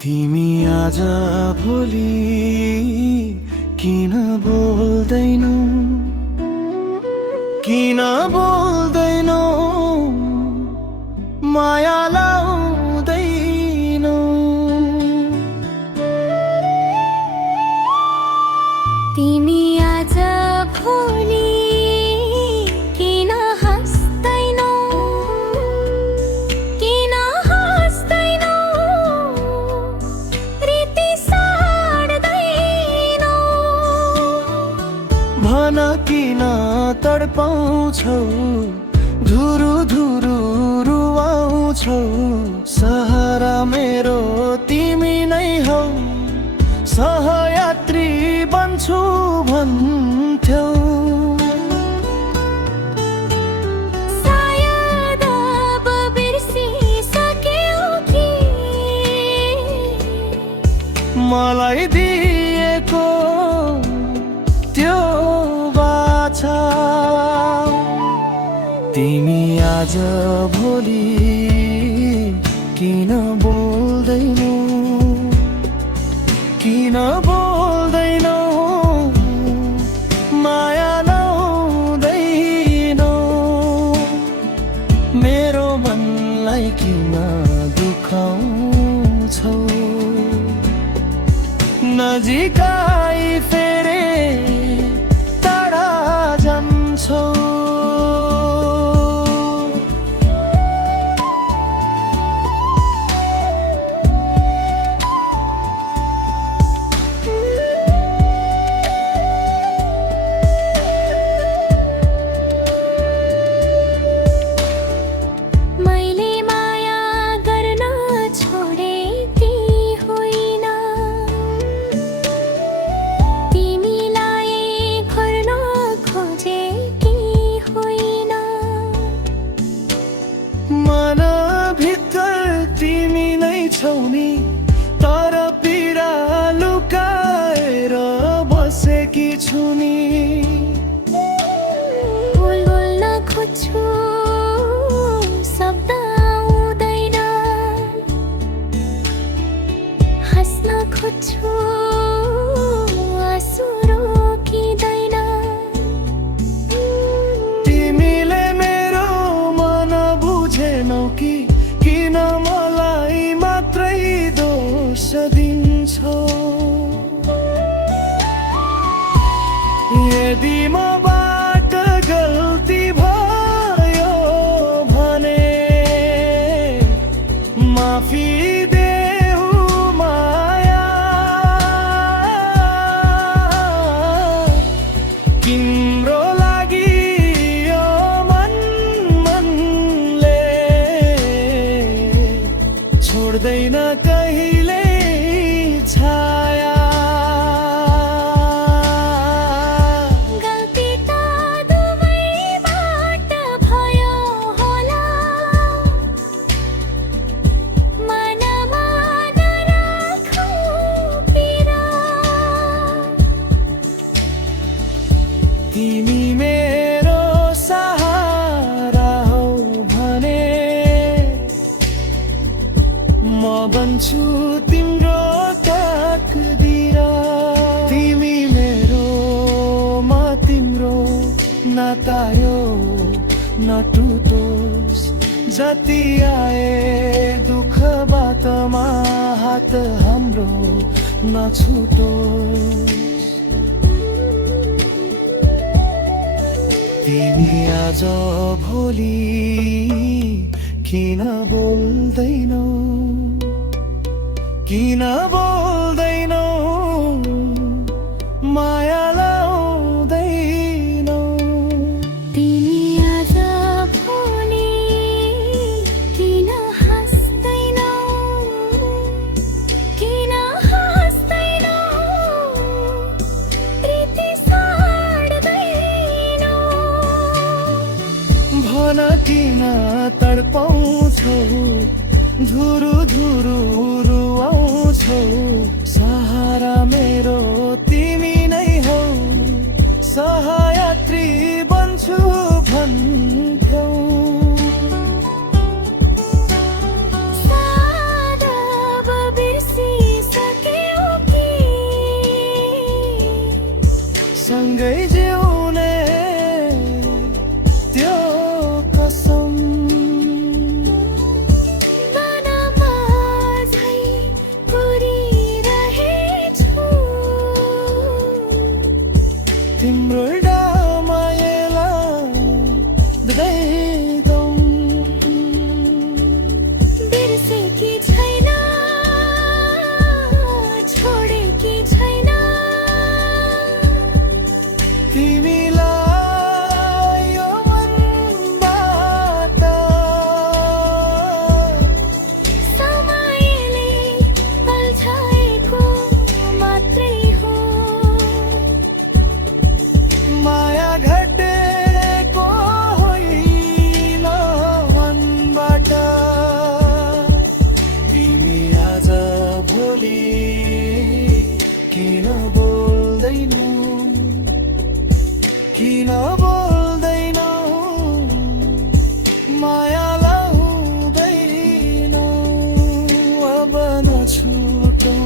तिमी आज भोलि किन बोल्दैनौ, किन बोल्दैनौ, माया लाउँदैनौ। तिमी आज भोलि किन हाँस्दैनौ, किन हाँस्दैनौ, रीति साड्दैनौ। भन किन तडपाउँछौ, धुरु धुरु रुवाउँछौ। सहारा मेरो तिमी नै हौ, सहयात्री बन्छु भन्थ्यौ। सायद अब बिर्सिसक्यौ कि मलाई दिएको त्यो बाछा। तिमी आज भोलि किन बोल्दैनौ, किन बोल्दैनौ, माया लाउँदैनौ। मेरो मनलाई किन दुखाउँछौ, नजिकै फेरे टाढा जान्छौ। मैले माया गर्न छोडेकी होइन, तिमीलाई गर्न खोजेकी होइन। मनभित्र तिमी नै छौ नि, तर पीडा लुकाएर बसेकी छु नि। बोल्न खोज्छु शब्द आउँदैन, हाँस्न खोज्छु आँसु रोकिँदैन। तिमीले मेरो मन बुझेनौ कि किन मलाई मात्रै दोष दिन्छौ। यदि मबाट गल्ती भयो भने माफी देऊ माया। तिम्रो लागि यो मनले छोड्दैन कहिले छाया। गल्ती त दुवैबाट भयो होला, मनमा नराखौ पीडा। तिमी मेरो सहारा हौ भने म बन्छु तिम्रो तकदिर। तिमी मेरो म तिम्रो नाता यो नटुटोस्। जति आए दुःख बाटोमा हात हाम्रो नछुटोस्। तिमी आज भोलि किन बोल्दैनौ, किन बोल्दैनौ, माया लाउँदैनौ। तिमी आज भोलि किन हाँस्दैनौ, किन हाँस्दैनौ, रीति साड्दैनौ। भन किन तडपाउँछौ, धुरु धुरु रुवाउँछौ। सहारा मेरो तिमी नै हौ, सहयात्री बन्छु भन्थ्यौ। सायद अब बिर्सि बोली किन बोल्दैनौ किन बोल्दैनौ माया लाउँदैनौ अब नछुटौ